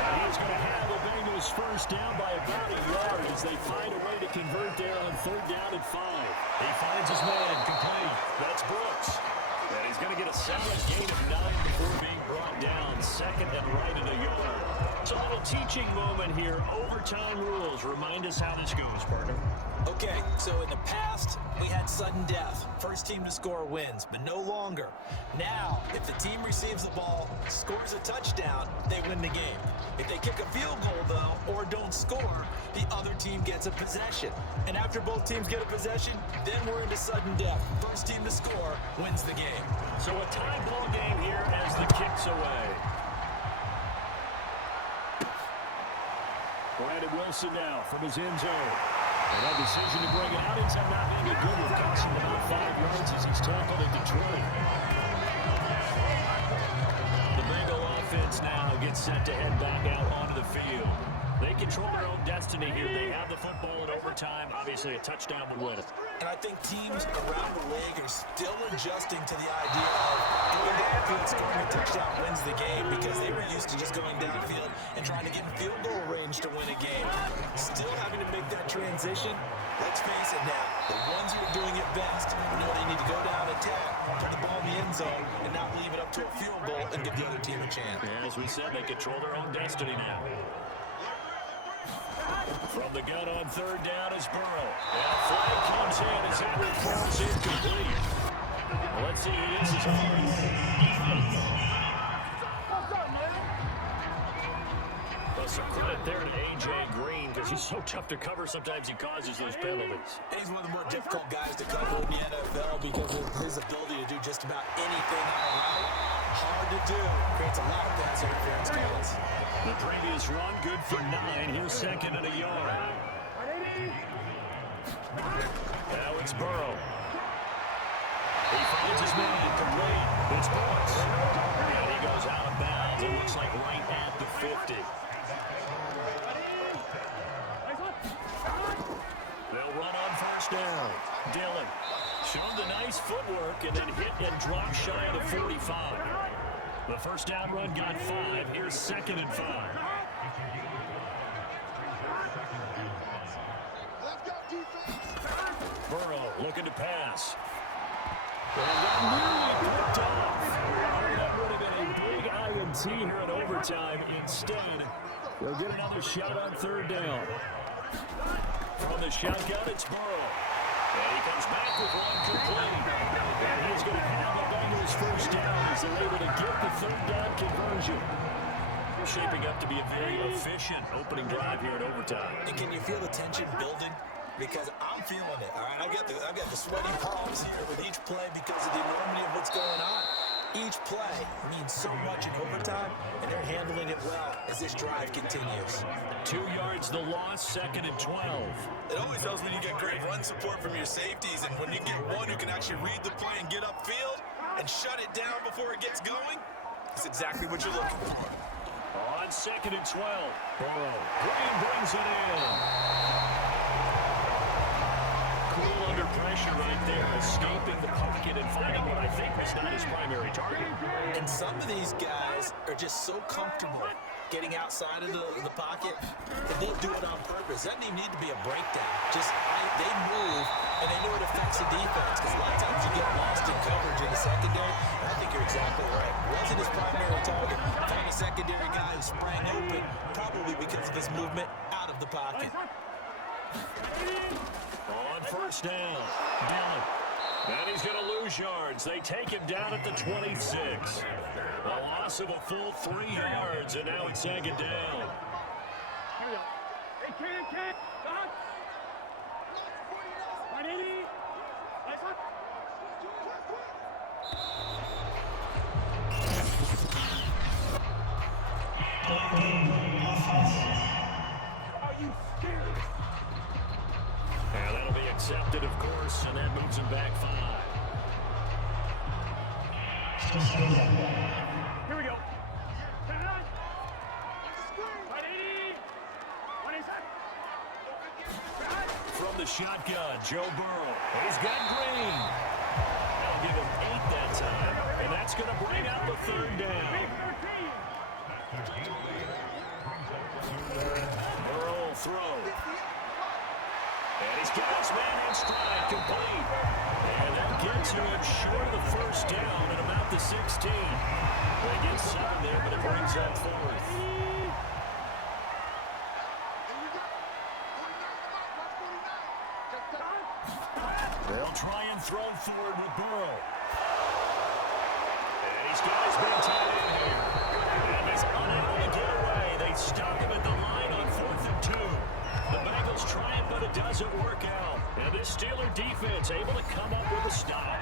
And he's going to have the Bengals first down by about a yard as they find a way to convert there on 3rd down and 5. He finds his man complete. That's Brooks. And he's going to get a solid gain of 9 before being brought down. 2nd and right in a yard. It's a little teaching moment here. Overtime rules. Remind us how this goes, partner. Okay, so in the past, we had sudden death. First team to score wins, but no longer. Now, if the team receives the ball, scores a touchdown, they win the game. If they kick a field goal, though, or don't score, the other team gets a possession. And after both teams get a possession, then we're into sudden death. First team to score wins the game. So a tie ball game here as the kick's away. Brandon Wilson now from his end zone. And that decision to bring it out ends up not being a good one. Cuts him about 5 yards as he's tackled at Detroit. The Bengal offense now gets set to head back out onto the field. They control their own destiny here. They have the football in overtime. Obviously, a touchdown would win it. And I think teams around the league are still adjusting to the idea of going downfield, scoring a touchdown wins the game because they were used to just going downfield and trying to get in field goal range to win a game. Still having to make that transition. Let's face it now, the ones who are doing it best know they need to go down, attack, put the ball in the end zone, and not leave it up to a field goal and give the other team a chance. And as we said, they control their own destiny now. From the gun on 3rd down is Burrow. And flag comes in as Henry falls incomplete. Let's see who this is on. Well, some credit there to A.J. Green because he's so tough to cover. Sometimes he causes those penalties. He's one of the more difficult guys to cover in the NFL because of his ability to do just about anything on a route. Hard to do. Creates a lot of pass interference calls. The previous run, good for 9. Here's 2nd and a yard. Now it's Burrow. He finds his man complete. It's Brooks. And he goes out of bounds. It looks like right at the 50. They'll run on 1st down. Dillon showed the nice footwork and then hit and drop shy of the 45. The 1st down run got 5. Here's 2nd and 5. Burrow looking to pass. And that nearly picked off. That would have been a big INT here in overtime. Instead, they'll get another shot on 3rd down. From the shotgun, it's Burrow. And he comes back with one complete. And he's going to have the Bengals 1st down as they're able to get the 3rd down conversion. Shaping up to be a very efficient opening drive here in overtime. And can you feel the tension building? Because I'm feeling it, all right? I've got the sweaty palms here with each play because of the enormity of what's going on. Each play means so much in overtime, and they're handling it well as this drive continues. 2 yards the loss, 2nd and 12. It always helps when you get great run support from your safeties, and when you get one who can actually read the play and get upfield and shut it down before it gets going, it's exactly what you're looking for. On 2nd and 12. Burrow. Green brings it in. Cool under pressure right there, escaping the pocket and finding what I think was not his primary target. And some of these guys are just so comfortable getting outside of the pocket, and they'll do it on purpose. Doesn't even need to be a breakdown. Just they move, and they know it affects the defense, because a lot of times you get lost in coverage in the secondary. And I think you're exactly right. Wasn't his primary target. Found a secondary guy who sprang open, probably because of his movement out of the pocket. On first down, Dillon. And he's going to lose yards. They take him down at the 26. A loss of a full 3 yards, and now it's second down. And that'll be accepted, of course, and that moves him back 5. Here we go. From the shotgun, Joe Burrow. He's got Green. They'll give him 8 that time, and that's going to bring out the 3rd down. Burrow will throw. And he's got his man in stride, complete. And that gets him short of the 1st down at about the 16. They get 7 there, but it brings up 4th. They'll try and throw forward with Burrow. And he's got his big tight end here. And he's unable to get away. They stop him at the line on 4th and 2. The Bengals try it, but it doesn't work out. And the Steeler defense able to come up with a stop.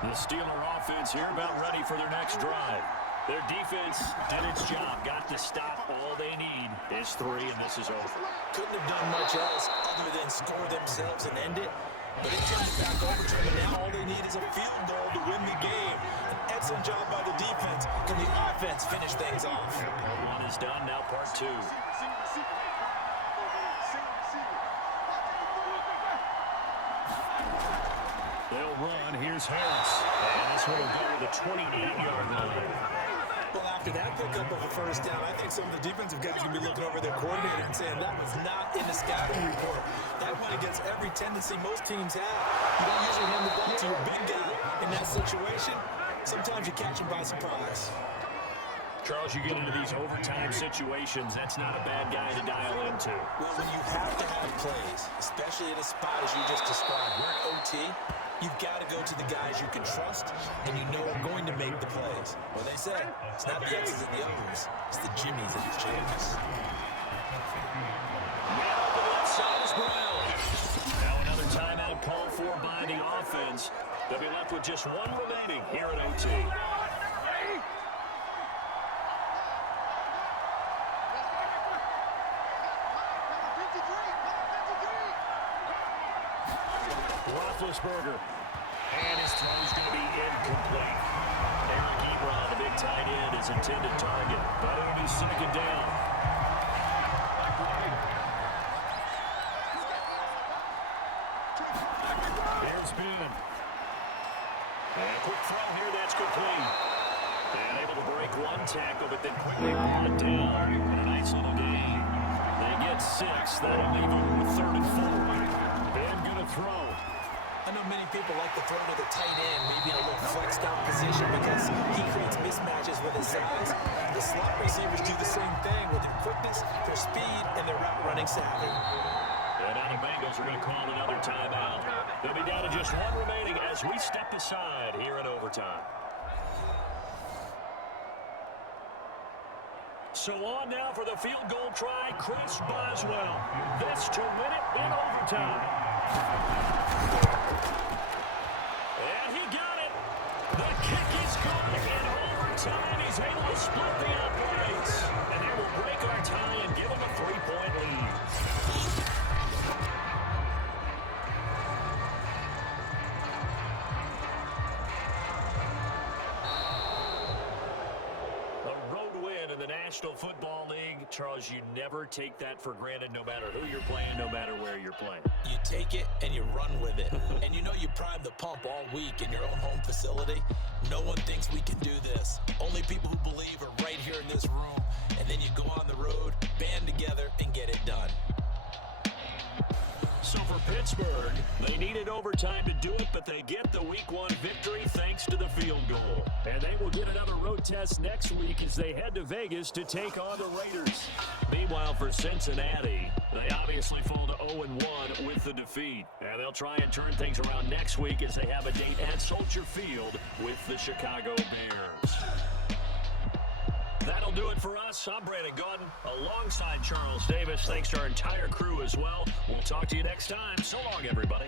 The Steeler offense here about ready for their next drive. Their defense did its job, got the stop. All they need is 3, and this is over. Couldn't have done much else other than score themselves and end it. But it turns back over to them, and now all they need is a field goal to win the game. An excellent job by the defense. Can the offense finish things off? Part 1 is done, now part 2. They'll run. Here's Harris. And this one will go to the 28-yard line. Well, after that pickup of a 1st down, I think some of the defensive guys are going to be looking over their coordinator and saying that was not in the scouting report. That went against every tendency most teams have. You don't usually hand the ball to your big guy in that situation. Sometimes you catch him by surprise. Charles, you get into these overtime situations, that's not a bad guy to dial into. Well, when you have to have plays, especially in a spot as you just described, we're at OT, you've got to go to the guys you can trust and you know are going to make the plays. Well, they say it's not the X's and the O's, it's the Jimmies and the James. Now the left side is Brown. Now another timeout called for by the offense. They'll be left with just 1 remaining here at OT. Roethlisberger. And his throw's going to be incomplete. Eric Ebron, the big tight end, is intended target. But it'll be 2nd down. There's Bean. And a quick throw here, that's complete. And able to break 1 tackle, but then quickly brought down. And a nice little gain. They get 6. That'll leave them with 3rd and 4. Ben going to throw. I know many people like to throw to the tight end, maybe in a little flexed out position because he creates mismatches with his size. The slot receivers do the same thing with their quickness, their speed, and their route running savvy. And now the Bengals are going to call another timeout. They'll be down to just 1 remaining as we step aside here in overtime. So on now for the field goal try, Chris Boswell. This to win it in overtime. And he got it. The kick is good. In overtime, he's able to split the uprights. And that will break our tie and give him a 3-point lead. A road win in the National Football League. Charles, you never take that for granted no matter who you're playing, no matter where you're you're playing. You take it and you run with it. And you know you prime the pump all week in your own home facility. No one thinks we can do this. Only people who believe are right here in this room. And then you go on the road, band together, and get it done. So for Pittsburgh, they needed overtime to do it, but they get the Week 1 victory thanks to the field goal. And they will get another road test next week as they head to Vegas to take on the Raiders. Meanwhile, for Cincinnati, they obviously fall to 0-1 with the defeat. And they'll try and turn things around next week as they have a date at Soldier Field with the Chicago Bears. That'll do it for us. I'm Brandon Gaudin alongside Charles Davis. Thanks to our entire crew as well. We'll talk to you next time. So long, everybody.